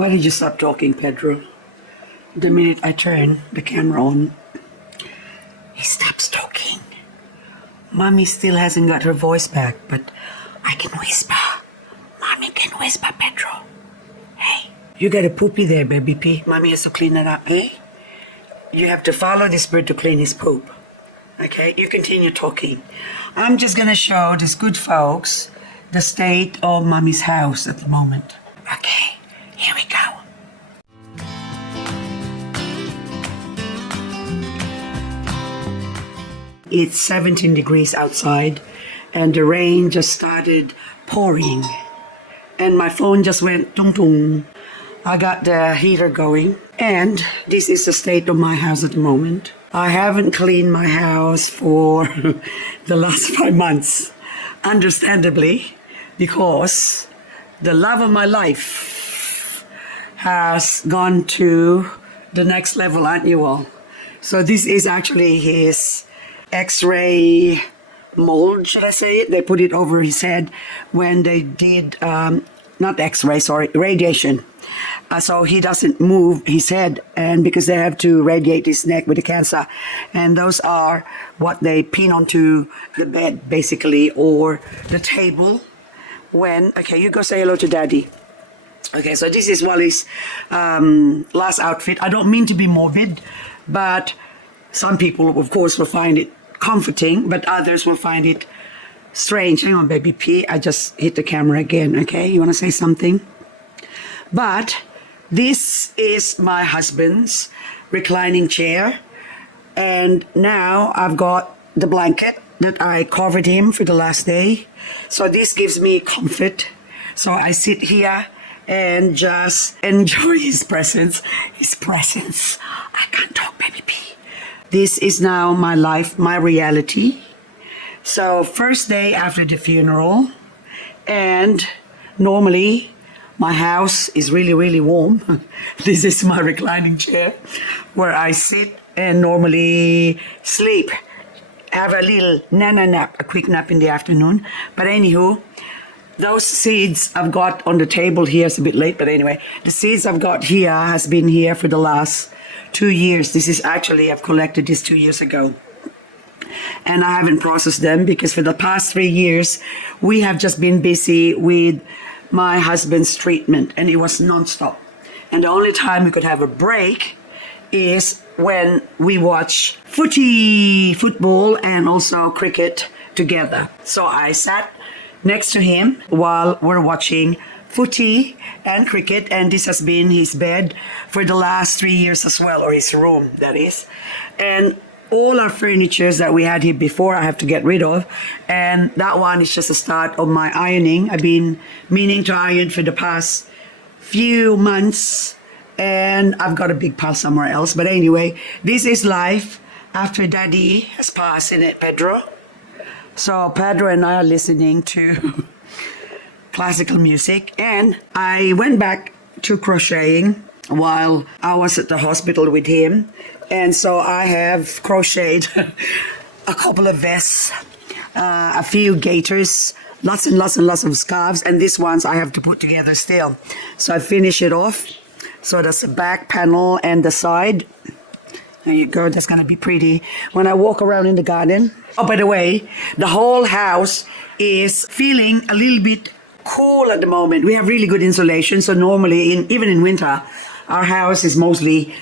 Why did you stop talking, Pedro? The minute I turn the camera on, he stops talking. Mommy still hasn't got her voice back, but I can whisper. Mommy can whisper, Pedro. Hey, you got a poopy there, baby P. Mommy has to clean it up, eh? You have to follow this bird to clean his poop. Okay, you continue talking. I'm just gonna show these good folks the state of Mommy's house at the moment. Okay, here we go. It's 17 degrees outside and the rain just started pouring. And my phone just went tung tung. I got the heater going and this is the state of my house at the moment. I haven't cleaned my house for the last 5 months, understandably, because the love of my life has gone to the next level, aren't you all? So this is actually his X-ray mold, should I say it? They put it over his head when they did, not X-ray, sorry, radiation. So he doesn't move his head, and because they have to radiate his neck with the cancer. And those are what they pin onto the bed, basically, or the table when, okay, you go say hello to Daddy. Okay, so this is Wally's last outfit. I don't mean to be morbid, but some people, of course, will find it comforting, but others will find it strange. Hang on, baby P. I just hit the camera again, okay? You want to say something? But this is my husband's reclining chair. And now I've got the blanket that I covered him for the last day. So this gives me comfort. So I sit here and just enjoy his presence. His presence. I can't talk, baby P. This is now my life, my reality. So first day after the funeral, and normally my house is really, really warm. This is my reclining chair where I sit and normally sleep. Have a little nap, a quick nap in the afternoon. But anywho, those seeds I've got on the table here, it's a bit late, but anyway, the seeds I've got here has been here for the last 2 years. This is actually, I've collected this 2 years ago. And I haven't processed them because for the past 3 years, we have just been busy with my husband's treatment, and it was non-stop. And the only time we could have a break is when we watch football and also cricket together. So I sat next to him while we're watching footy and cricket, and this has been his bed for the last 3 years as well, or his room, that is. And all our furnitures that we had here before, I have to get rid of. And that one is just a start of my ironing. I've been meaning to iron for the past few months, and I've got a big pile somewhere else. But anyway, this is life after Daddy has passed, isn't it, Pedro? So Pedro and I are listening to classical music, and I went back to crocheting while I was at the hospital with him. And so I have crocheted a couple of vests, a few gaiters, lots and lots of scarves, and these ones I have to put together still. So I finish it off. So that's the back panel and the side. There you go, that's gonna be pretty when I walk around in the garden. Oh, by the way, the whole house is feeling a little bit cool at the moment. We have really good insulation, so normally, even in winter, our house is mostly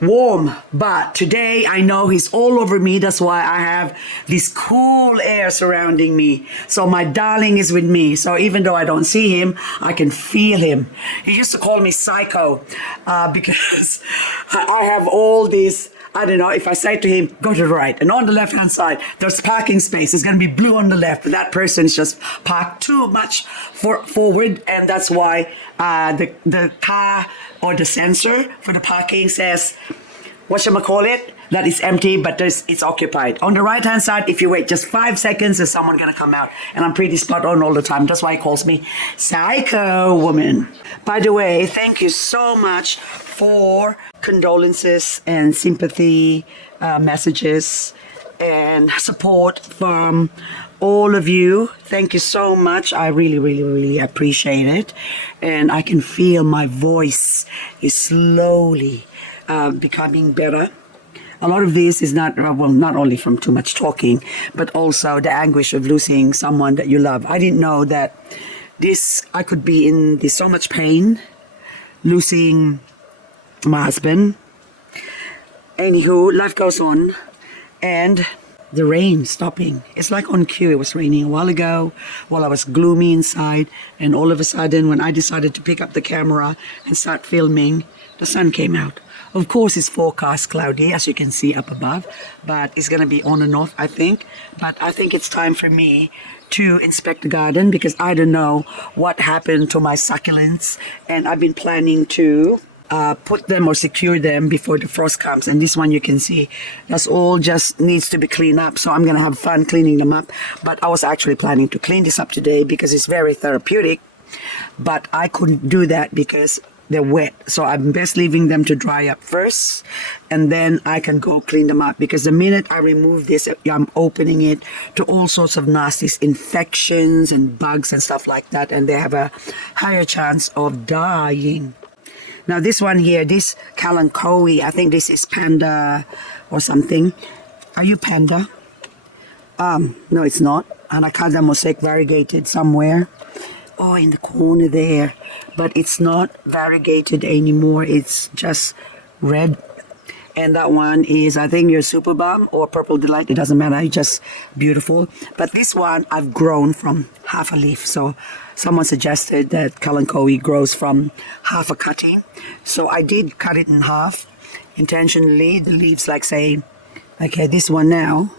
warm, but today I know he's all over me. That's why I have this cool air surrounding me. So my darling is with me. So even though I don't see him, I can feel him. He used to call me psycho because I have all these, I don't know, if I say to him, go to the right, and on the left-hand side, there's parking space. It's going to be blue on the left, but that person's just parked too much forward, and that's why the car or the sensor for the parking says, whatchamacallit, that is empty, but it's occupied. On the right-hand side, if you wait just 5 seconds, there's someone going to come out, and I'm pretty spot on all the time. That's why he calls me Psycho Woman. By the way, thank you so much for condolences and sympathy messages. and support from all of you. Thank you so much. I really appreciate it. And I can feel my voice is slowly becoming better. A lot of this is not only from too much talking, but also the anguish of losing someone that you love. I didn't know that I could be in so much pain, losing my husband. Anywho, life goes on, and the rain stopping. It's like on cue. It was raining a while ago while I was gloomy inside, and all of a sudden when I decided to pick up the camera and start filming, the sun came out. Of course, it's forecast cloudy, as you can see up above, but it's going to be on and off, I think. But I think it's time for me to inspect the garden, because I don't know what happened to my succulents, and I've been planning to put them or secure them before the frost comes. And this one, you can see, that's all just needs to be cleaned up. So I'm going to have fun cleaning them up. But I was actually planning to clean this up today because it's very therapeutic. But I couldn't do that because they're wet. So I'm best leaving them to dry up first, and then I can go clean them up, because the minute I remove this, I'm opening it to all sorts of nasty infections and bugs and stuff like that, and they have a higher chance of dying. Now this one here, this Kalanchoe, I think this is panda or something. Are you panda? No, it's not. Anaconda mosaic variegated somewhere. Oh, in the corner there. But it's not variegated anymore. It's just red. And that one is, I think, your Super Bomb or Purple Delight. It doesn't matter. It's just beautiful. But this one I've grown from half a leaf. So someone suggested that Kalanchoe grows from half a cutting. So I did cut it in half intentionally. The leaves, like say, okay, this one now,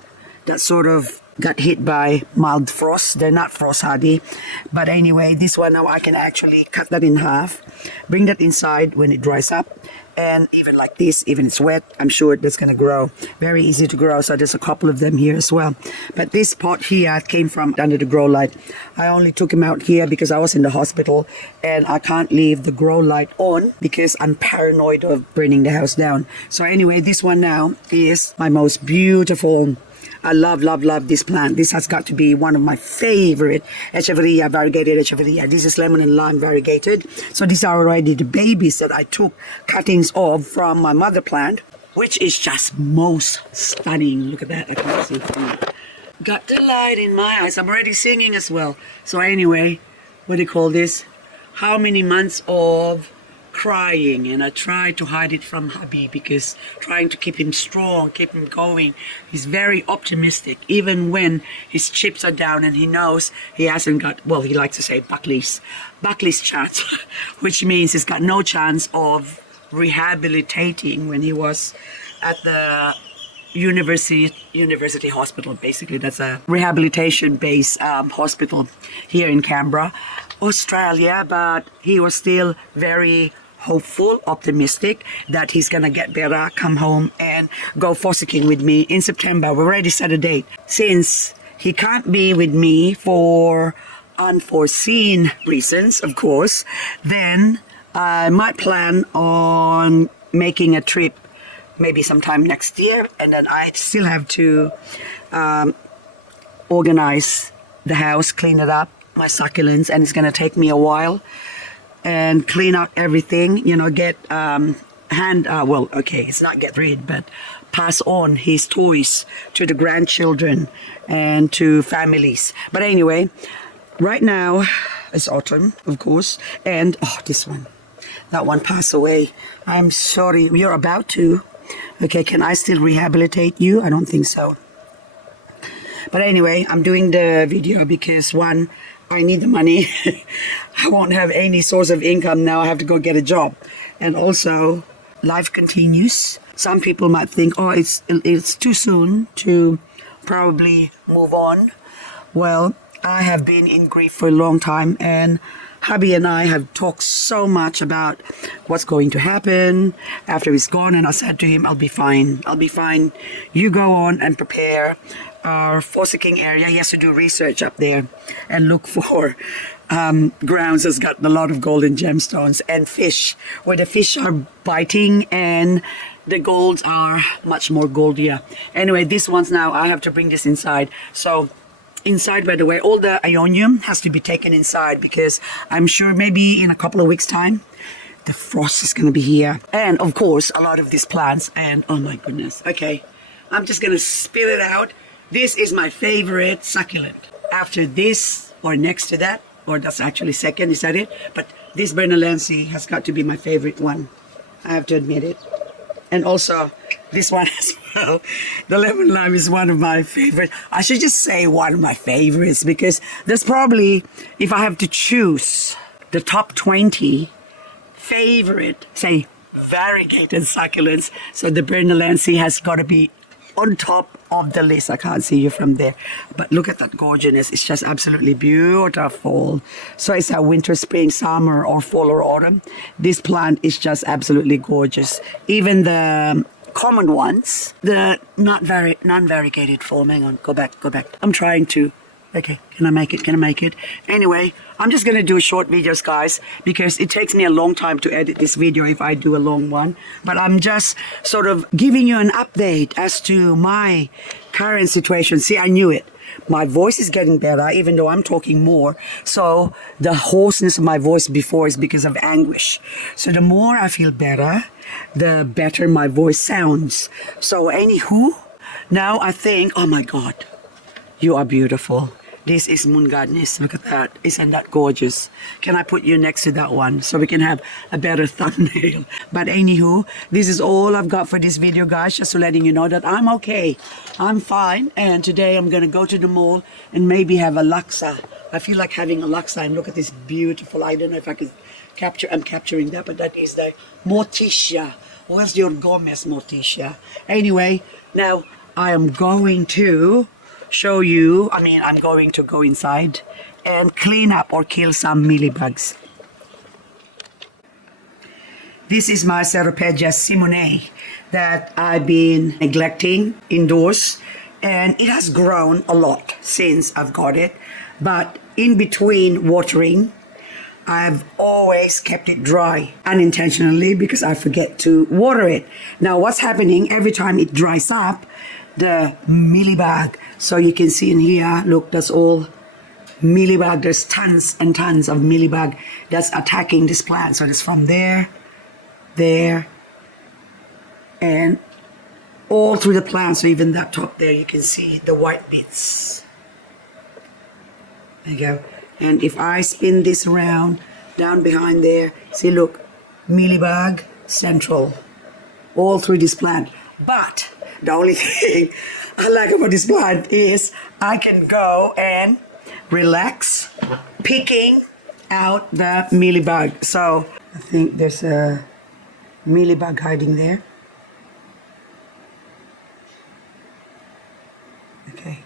that sort of got hit by mild frost. They're not frost hardy. But anyway, this one now I can actually cut that in half, bring that inside when it dries up. And even like this, even it's wet, I'm sure that's going to grow. Very easy to grow. So there's a couple of them here as well. But this pot here came from under the grow light. I only took him out here because I was in the hospital and I can't leave the grow light on because I'm paranoid of burning the house down. So anyway, this one now is my most beautiful. I love this plant. This has got to be one of my favorite Echeveria, variegated Echeveria. This is lemon and lime variegated. So these are already the babies that I took cuttings of from my mother plant, which is just most stunning. Look at that. I can't see it. Got the light in my eyes. I'm already singing as well. So anyway, what do you call this? How many months of crying, and I tried to hide it from hubby because trying to keep him strong, keep him going. He's very optimistic even when his chips are down and he knows he hasn't got, well, he likes to say Buckley's chance, which means he's got no chance of rehabilitating when he was at the university hospital. Basically that's a rehabilitation based hospital here in Canberra, Australia. But he was still very hopeful, optimistic that he's gonna get better, come home and go fossicking with me in September. We already set a date. Since he can't be with me for unforeseen reasons, of course, then I might plan on making a trip maybe sometime next year, and then I still have to organize the house, clean it up, my succulents, and it's gonna take me a while. And clean out everything, you know, get it's not get rid, but pass on his toys to the grandchildren and to families. But anyway, right now it's autumn, of course, and this one, that one passed away. I'm sorry, you're about to. Okay, can I still rehabilitate you? I don't think so. But anyway, I'm doing the video because one, I need the money. I won't have any source of income now. I have to go get a job. And also, life continues. Some people might think, oh, it's too soon to probably move on. Well, I have been in grief for a long time, and hubby and I have talked so much about what's going to happen after he's gone. And I said to him, I'll be fine. I'll be fine. You go on and prepare our fossicking area. He has to do research up there and look for grounds that's got a lot of golden gemstones and fish, where the fish are biting and the golds are much more goldier. Anyway, these ones now, I have to bring this inside. So inside, by the way, all the ionium has to be taken inside because I'm sure maybe in a couple of weeks time, the frost is going to be here. And of course, a lot of these plants and oh my goodness. Okay, I'm just going to spill it out. This is my favorite succulent. After this or next to that, or that's actually second, is that it? But this Bernalense has got to be my favorite one. I have to admit it. And also this one as well. The lemon lime is one of my favorite. I should just say one of my favorites because there's probably, if I have to choose the top 20 favorite, say, variegated succulents, so the Bernalense has got to be on top of the list. I can't see you from there, but look at that gorgeousness. It's just absolutely beautiful. So it's a winter, spring, summer, or fall or autumn. This plant is just absolutely gorgeous. Even the common ones, the non-variegated form. Hang on, go back. I'm trying to. Okay, can I make it? Anyway, I'm just going to do short videos, guys, because it takes me a long time to edit this video if I do a long one. But I'm just sort of giving you an update as to my current situation. See, I knew it. My voice is getting better, even though I'm talking more. So the hoarseness of my voice before is because of anguish. So the more I feel better, the better my voice sounds. So anywho, now I think, oh my God, you are beautiful. This is moon goddess. Look at that. Isn't that gorgeous? Can I put you next to that one so we can have a better thumbnail? But anywho, this is all I've got for this video, guys. Just letting you know that I'm okay. I'm fine. And today I'm going to go to the mall and maybe have a laksa. I feel like having a laksa. And look at this beautiful. I don't know if I can capture. I'm capturing that, but that is the Morticia. Where's your Gomez Morticia? Anyway, now I am going to show you, I'm going to go inside and clean up or kill some mealybugs. This is my Ceropegia simone that I've been neglecting indoors, and it has grown a lot since I've got it, but in between watering, I've always kept it dry unintentionally because I forget to water it. Now what's happening every time it dries up, the mealybug. So you can see in here, look, that's all mealybug. There's tons and tons of mealybug that's attacking this plant. So it's from there, and all through the plant. So even that top there, you can see the white bits. There you go. And if I spin this around, down behind there, see, look, mealybug central, all through this plant. But the only thing I like about this plant is I can go and relax picking out the mealybug. So I think there's a mealybug hiding there. Okay.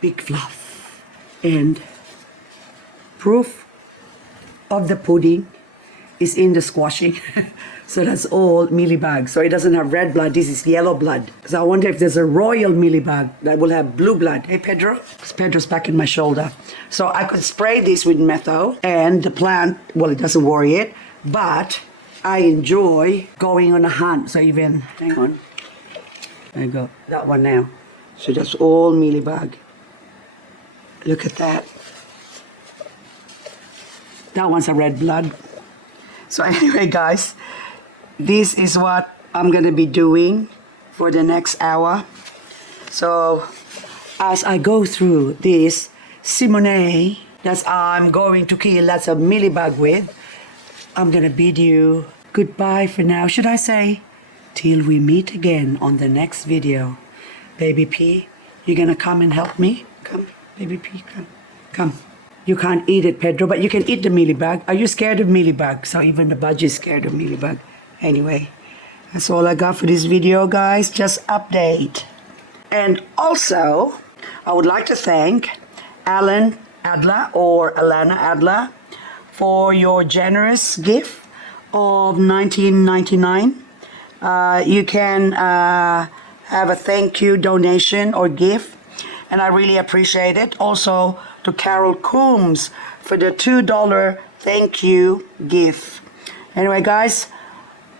Big fluff. And proof of the pudding is in the squashing. So that's all mealybug. So it doesn't have red blood. This is yellow blood. So I wonder if there's a royal mealybug that will have blue blood. Hey, Pedro? Pedro's back in my shoulder. So I could spray this with metho, and the plant, well, it doesn't worry it, but I enjoy going on a hunt. So even, hang on. There you go. That one now. So that's all mealybug. Look at that. That one's a red blood. So anyway, guys, this is what I'm going to be doing for the next hour. So as I go through this simone that I'm going to kill lots of mealybug with, I'm going to bid you goodbye for now. Should I say, till we meet again on the next video. Baby P, you're going to come and help me? Come, Baby P, come. Come. You can't eat it, Pedro, but you can eat the mealybug. Are you scared of mealybug? So even the budgie is scared of mealybug. Anyway, that's all I got for this video, guys. Just update. And also, I would like to thank Alan Adler or Alana Adler for your generous gift of $19.99. You can have a thank you donation or gift, and I really appreciate it. Also, to Carol Coombs for the $2 thank you gift. Anyway, guys,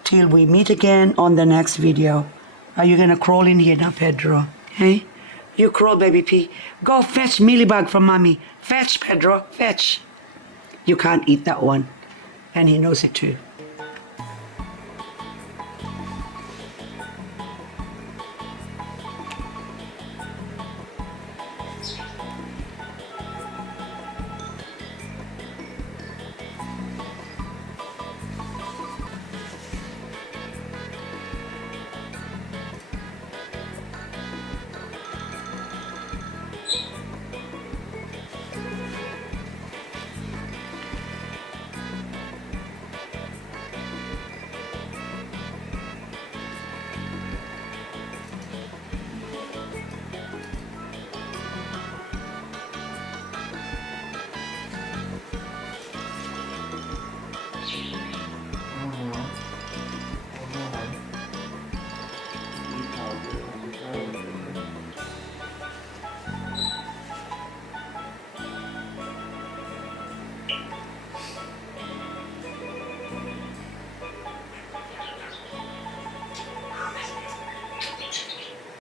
till we meet again on the next video. Are you gonna crawl in here now, Pedro? Hey? You crawl, baby P. Go fetch mealybug from mommy. Fetch, Pedro, fetch. You can't eat that one. And he knows it too.